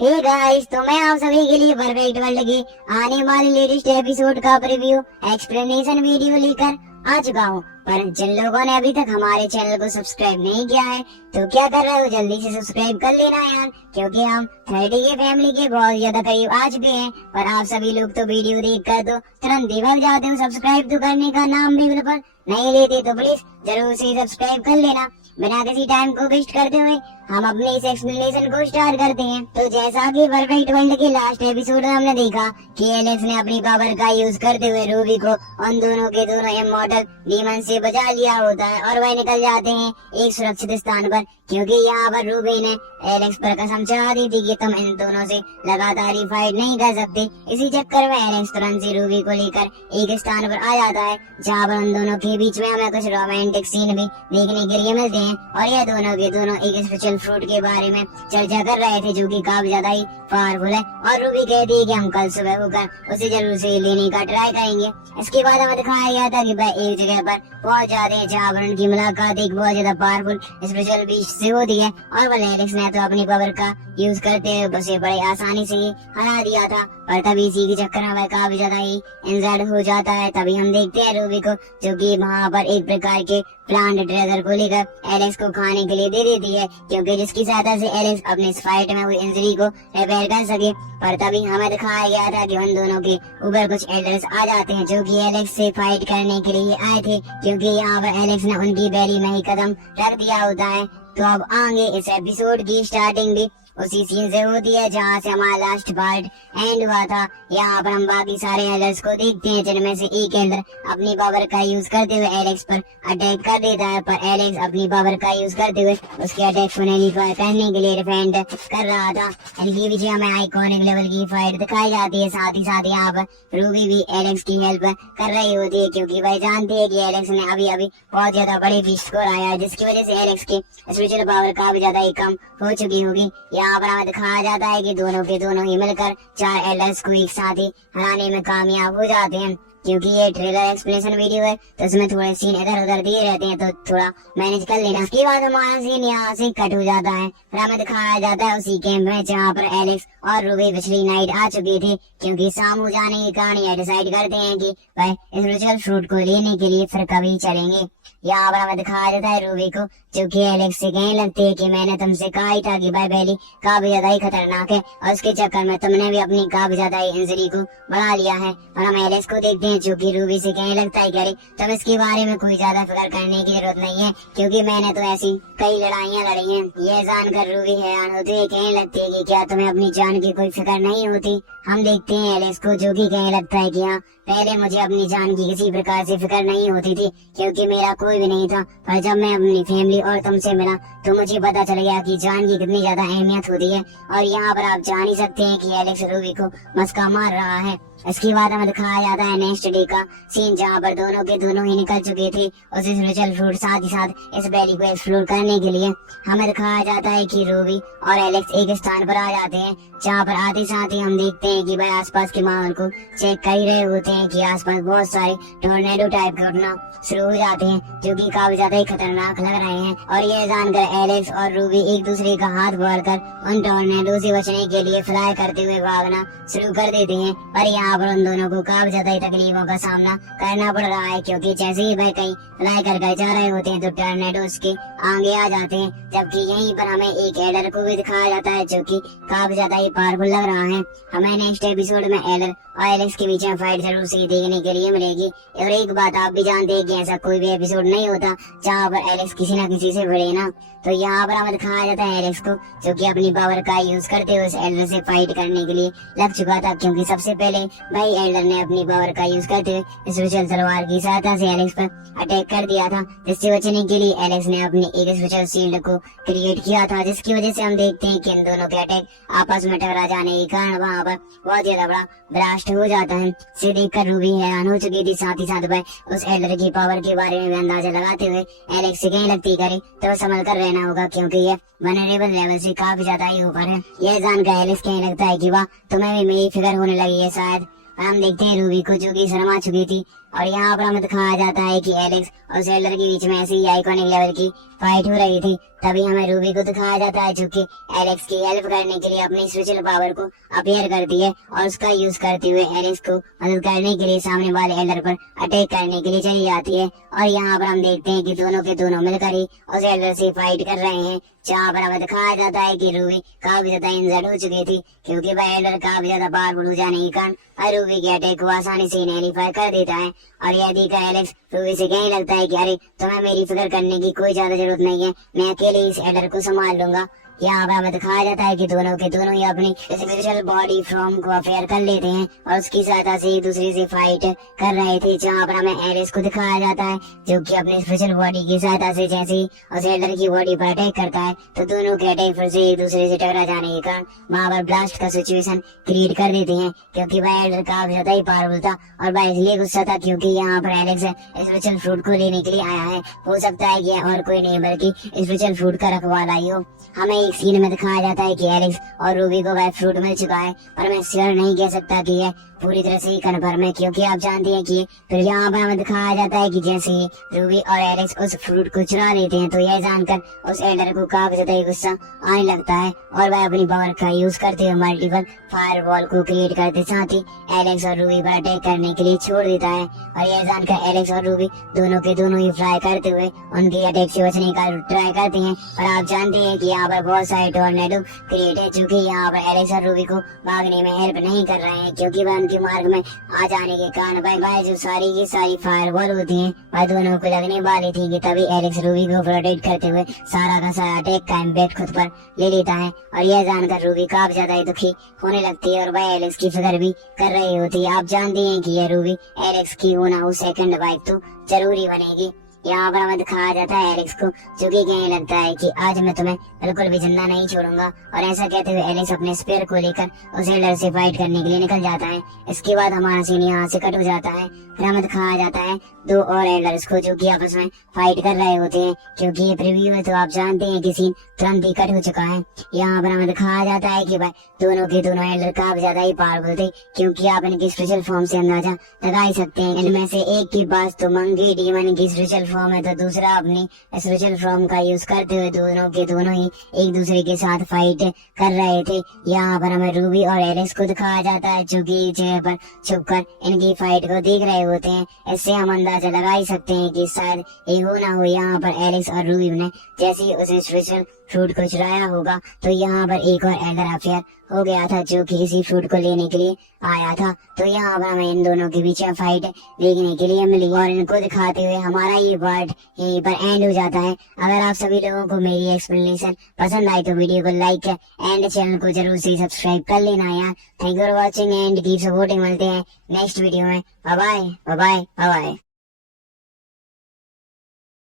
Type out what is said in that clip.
Hey guys, तो मैं आप सभी के लिए परफेक्ट वर्ल्ड के आने वाले लेटेस्ट एपिसोड का रिव्यू एक्सप्लेनेशन वीडियो लेकर आ चुका हूँ। पर जिन लोगों ने अभी तक हमारे चैनल को सब्सक्राइब नहीं किया है तो क्या कर रहे हो, जल्दी से सब्सक्राइब कर लेना यार, क्योंकि हम 30 के फैमिली के बहुत ज्यादा करीब आ चुके हैं। पर आप सभी लोग तो वीडियो देख कर तो तुरंत ही भाग जाते हो, सब्सक्राइब तो करने का नाम भी बिल्कुल नहीं लेते। तो प्लीज जरूर से सब्सक्राइब कर लेना। बिना किसी टाइम को वेस्ट करते हुए हम अपने इस एक्सप्लेनेशन को स्टार्ट करते हैं। तो जैसा कि परफेक्ट वर्ल्ड के लास्ट एपिसोड में हमने देखा कि एलेक्स ने अपनी पावर का यूज करते हुए रूबी को उन दोनों के दोनों इमॉर्टल डीमन से बचा लिया होता है और वह निकल जाते हैं एक सुरक्षित स्थान पर, क्योंकि यहाँ पर रूबी ने एलेक्स पर कसम चढ़ा दी थी कि तुम इन दोनों से लगातार ही फाइट नहीं कर सकते। इसी चक्कर में एलेक्स तुरंत से रूबी को लेकर एक स्थान पर आ जाता है जहाँ पर उन दोनों के बीच में हमें कुछ रोमांटिक सीन भी देखने के लिए मिलते हैं। और ये दोनों के दोनों एक स्पेशल फ्रूट के बारे में चर्चा कर रहे थे जो कि काफी ज्यादा ही पावरफुल है, और रूबी कहती है कि हम कल सुबह होकर उसे जरूर से लेने का ट्राई करेंगे। इसके बाद हमें दिखाया गया था कि वह एक जगह पर पहुंच जाते हैं जहाँ पर उनकी मुलाकात एक बहुत ज्यादा पावरफुल स्पेशल बीस्ट से होती है, और वह एलेक्स ने तो अपनी पावर का यूज करते हुए उसे बड़े आसानी से ही हरा दिया था। पर तभी इसी के चक्कर में वह काफी ज्यादा ही इंजर्ड हो जाता है। तभी हम देखते हैं रूबी को जो कि वहाँ पर एक प्रकार के प्लांट ट्रेजर को लेकर एलेक्स को खाने के लिए दे देती है, क्योंकि जिसकी सहायता से एलेक्स अपने इस फाइट में हुई इंजरी को रिपेयर कर सके। पर तभी हमें दिखाया गया था कि उन दोनों के ऊपर कुछ एल्डर्स आ जाते हैं जो कि एलेक्स से फाइट करने के लिए आए थे, क्योंकि यहाँ पर एलेक्स ने उनकी बैरी में ही कदम रख दिया होता है। तो अब आगे इस एपिसोड की स्टार्टिंग भी उसी सीन से होती है जहाँ से हमारा लास्ट पार्ट एंड हुआ था। यहाँ पर हम बाकी सारे एल्डर्स को देखते हैं जिनमें से एक एल्डर अपनी पावर का यूज करते हुए एलेक्स पर अटैक कर देता है, पर एलेक्स अपनी पावर का यूज करते हुए उसके अटैक को नलीफाई करने के लिए डिफेंड कर रहा था। इनकी पीछे हमें आइकॉनिक लेवल की फाइट दिखाई जाती है। साथ ही यहाँ पर रूबी भी एलेक्स की हेल्प कर रही होती है, क्योंकि वह जानती है कि एलेक्स ने अभी अभी बहुत ज्यादा बड़े बीस्ट को हराया है, जिसकी वजह से एलेक्स की स्पेशल पावर काफी ज्यादा ही कम हो चुकी होगी। यहाँ पर हमें दिखाया जाता है कि दोनों के दोनों ही मिलकर 4 एल्डर्स को एक साथ ही हराने में कामयाब हो जाते हैं। क्योंकि ये ट्रेलर एक्सप्लेनेशन वीडियो है तो इसमें थोड़े सीन इधर उधर दिए रहते हैं, तो थोड़ा मैनेज कर लेना। उसके बाद हमारा सीन यहाँ से कट हो जाता है, फिर हमें दिखाया जाता है उसी कैंप में जहाँ पर एलेक्स और रूबी पिछली नाइट आ चुके थे, क्योंकि शाम हो जाने के कारण ये डिसाइड करते हैं कि वह स्पेशल फ्रूट को लेने के लिए फिर कभी चलेंगे। यहाँ पर हमें दिखाया जाता है रूबी को जो कि एलेक्स से कहने लगती है कि मैंने तुमसे कहा ही था कि बैली काफी ज्यादा ही खतरनाक है और उसके चक्कर में तुमने भी अपनी काफी ज्यादा ही इंजरी को बढ़ा लिया है। और हम एलेक्स को देखते हैं जो कि रूबी से कहने लगता है कि अरे तुम इसके बारे में कोई ज्यादा फिक्र करने की जरूरत नहीं है, क्योंकि मैंने तो ऐसी कई लड़ाइयाँ लड़ी हैं। ये जानकर रूबी हैरान होती है, कहने लगती है कि क्या तुम्हें अपनी जान की कोई फिक्र नहीं होती। हम देखते हैं एलेक्स को जो कि कहने लगता है कि हाँ, पहले मुझे अपनी जान की किसी प्रकार से फिक्र नहीं होती थी, क्योंकि मेरा कोई भी नहीं था। पर जब मैं अपनी फैमिली और तुमसे मिला तो मुझे पता चल गया कि जान की कितनी ज्यादा अहमियत होती है। और यहाँ पर आप जान ही सकते हैं कि एलेक्स रूबी को मस्का मार रहा है। इसके बाद हमें दिखाया जाता है नेक्स्ट डे का सीन जहाँ पर दोनों के दोनों ही निकल चुके थे उस स्पेशल फ्रूट साथ ही साथ इस वैली को एक्सप्लोर करने के लिए। हमें दिखाया जाता है कि रूबी और एलेक्स एक स्थान पर आ जाते हैं जहाँ पर आते साथ ही हम देखते हैं कि वह आसपास के माहौल को चेक कर ही रहे होते हैं कि आसपास बहुत सारे टोर्नेडो टाइप के उठना शुरू हो जाते हैं जो कि काफी ज्यादा ही खतरनाक लग रहे हैं। और यह जानकर एलेक्स और रूबी एक दूसरे का हाथ पकड़कर उन टोर्नेडो से बचने के लिए फ्लाई करते हुए भागना शुरू कर देते हैं। पर यहाँ पर उन दोनों को काफी ज्यादा ही तकलीफों का सामना करना पड़ रहा है, क्योंकि जैसे ही वह कहीं फ्लाई कर जा रहे होते हैं तो टोर्नेडो उसके आगे आ जाते हैं। जबकि यहीं पर हमें एक एडर को भी दिखाया जाता है जो कि काफी ज्यादा ही पावरफुल लग रहा है। हमें नेक्स्ट एपिसोड में एडर और एलेक्स के बीच में फाइट जरूर से देखने के लिए मिलेगी। और एक बात आप भी जानते हैं कि ऐसा कोई भी एपिसोड नहीं होता जहाँ पर एलेक्स किसी न किसी से भिड़े ना। तो यहाँ पर हमें दिखाया जाता है एलेक्स को जो कि अपनी पावर का यूज करते हुए उस एल्डर से फाइट करने के लिए लग चुका था, क्योंकि सबसे पहले वही एल्डर ने अपनी पावर का यूज करते हुए स्पेशल तलवार की सहायता से एलेक्स पर अटैक कर दिया था, जिससे बचने के लिए एलेक्स ने अपनी एक स्पेशल शील्ड को क्रिएट किया था, जिसकी वजह से हम देखते हैं कि इन दोनों के अटैक आपस में टकरा जाने के कारण वहाँ पर बहुत ज्यादा बड़ा ब्लास्ट हो जाता है। इसे देखकर रूबी हैरान हो चुकी थी, साथ ही साथ वह उस एल्डर की पावर के बारे में भी अंदाजा लगाते हुए एलेक्स से कहने लगती करे तो संभल कर रहना होगा, क्योंकि ये वनरेबल लेवल से काफी ज्यादा ही ऊपर है। यह जानकर एलेक्स कहने लगता है कि वाह, तुम्हें भी मेरी फिक्र होने लगी है शायद। हम देखते हैं रूबी को जो कि शर्मा चुकी थी और यहाँ पर हमें दिखाया जाता है कि एलेक्स और जेल्डर के बीच में ऐसी ही आइकॉनिक लेवल की फाइट हो रही थी। तभी हमें रूबी को दिखाया जाता है जो कि एलेक्स की हेल्प करने के लिए अपनी स्पेशल पावर को अपीयर करती है और उसका यूज करते हुए एलेक्स को मदद करने के लिए सामने वाले एल्डर पर अटैक करने के लिए चली जाती है। और यहाँ पर हम देखते हैं कि दोनों के दोनों मिलकर ही उस एल्डर से फाइट कर रहे हैं, जहाँ पर हमें दिखाया जाता है कि रूबी काफी ज्यादा इंजर्ड हो चुकी थी क्योंकि वह एल्डर काफी ज्यादा पावरफुल हो जाने के कारण रूबी के अटैक को आसानी से नैलीफाई कर देता है। और यह देखकर एलेक्स रूबी से कहने लगता है कि अरे तुम्हें मेरी फिक्र करने की कोई ज्यादा जरूरत नहीं है, मैं अकेले इस एल्डर को संभाल लूंगा। यहाँ पर हमें दिखाया जाता है कि दोनों के दोनों ही अपनी स्पेशल बॉडी फॉर्म को अफेयर कर लेते हैं और उसकी सहायता से एक दूसरे से फाइट कर रहे थे। जहाँ पर हमें एलिस को दिखाया जाता है जो कि अपनी स्पेशल बॉडी की सहायता से जैसे ही उस एल्डर की बॉडी पर अटैक करता है तो दोनों के अटैक फिर से एक दूसरे से टकरा जाने के कारण वहाँ पर ब्लास्ट का सिचुएशन क्रिएट कर देते हैं क्योंकि वह एल्डर काफी ज्यादा ही पावरफुल था और वह इसलिए गुस्सा था क्योंकि यहाँ पर एलेक्स स्पेशल फ्रूट को लेने के लिए आया है। हो सकता है कि और कोई नहीं बल्कि स्पेशल फ्रूट का रखवाला ही हो। हमें एक सीन में दिखाया जाता है कि एलेक्स और रूबी को वह फ्रूट मिल चुका है, पर मैं श्योर नहीं कह सकता कि यह पूरी तरह से ही कन्फर्म है क्योंकि आप जानते हैं कि फिर यहाँ पर हमें दिखाया जाता है कि जैसे ही रूबी और एलेक्स उस फ्रूट को चुरा लेते हैं तो यह जानकर उस एल्डर को काफी ज्यादा ही गुस्सा आने लगता है और वह अपनी पावर का यूज करते हुए मल्टीपल फायरवॉल को क्रिएट करते साथ ही एलेक्स और रूबी पर अटैक करने के लिए छोड़ देता है। और यह जानकर एलेक्स और रूबी दोनों के दोनों ही फ्राई करते हुए उनके अटैक से बचने का ट्राई करते हैं। और आप जानते हैं कि यहाँ पर बहुत सारे टोर्नेडो क्रिएट है जो कि यहाँ पर एलेक्स और रूबी को भागने में हेल्प नहीं कर रहे हैं क्योंकि वह उनके मार्ग में आ जाने के कारण वह जो सारी की सारी फायरवॉल होती हैं वह दोनों को लगने वाली थी कि तभी एलेक्स रूबी को प्रोटेक्ट करते हुए सारा का सारा अटैक का इम्पैक्ट खुद पर ले लेता है। और यह जानकर रूबी काफी ज्यादा ही दुखी होने लगती है और वह एलेक्स की फिक्र भी कर रही होती है। आप जानते हैं कि यह रूबी एलेक्स की हो ना हो सेकंड वाइफ तो जरूरी बनेगी। यहाँ पर हमें दिखाया जाता है एलेक्स को जो कि कहने लगता है कि आज मैं तुम्हें बिल्कुल भी जिंदा नहीं छोड़ूंगा। और ऐसा कहते हुए एलेक्स अपने स्पेयर को लेकर उस एल्डर से फाइट करने के लिए निकल जाता है। इसके बाद हमारा सीन यहाँ से कट हो जाता है। फिर हमें दिखाया जाता है दो और एल्डर्स को जो कि आपस में फाइट कर रहे होते हैं क्योंकि ये प्रीव्यू है तो आप जानते हैं कि सीन तुरंत ही कट हो चुका है। यहाँ पर हमें दिखाया जाता है कि भाई दोनों के दोनों एल्डर काफी ज्यादा ही पावरफुल थे क्योंकि आप इनकी स्पेशल फॉर्म से अंदाजा लगा ही सकते हैं। इनमें से एक के पास तो मंकी डीमन की स्पेशल फॉर्म है तो दूसरा अपनी स्पेशल फॉर्म का यूज करते हुए दोनों के दोनों ही एक दूसरे के साथ फाइट कर रहे थे। यहाँ पर हमें रूबी और एलेक्स को दिखाया जाता है जो कि एक जगह पर छुपकर इनकी फाइट को देख रहे होते हैं। इससे हम अंदाजा लगा ही सकते हैं कि शायद ये हो ना हो यहाँ पर एलेक्स और रूबी ने जैसे ही उस स्पेशल फ्रूट को चुराया होगा तो यहाँ पर एक और एल्डर अफेयर हो गया था जो कि इसी फ्रूट को लेने के लिए आया था। तो यहाँ पर हमें इन दोनों के बीच फाइट देखने के लिए मिली और इनको दिखाते हुए हमारा ये पार्ट यहीं पर एंड हो जाता है। अगर आप सभी लोगों को मेरी एक्सप्लेनेशन पसंद आई तो वीडियो को लाइक एंड चैनल को जरूर से सब्सक्राइब कर लेना यार। Thank you for watching and keep supporting. मिलते हैं नेक्स्ट वीडियो में। Bye bye bye bye bye.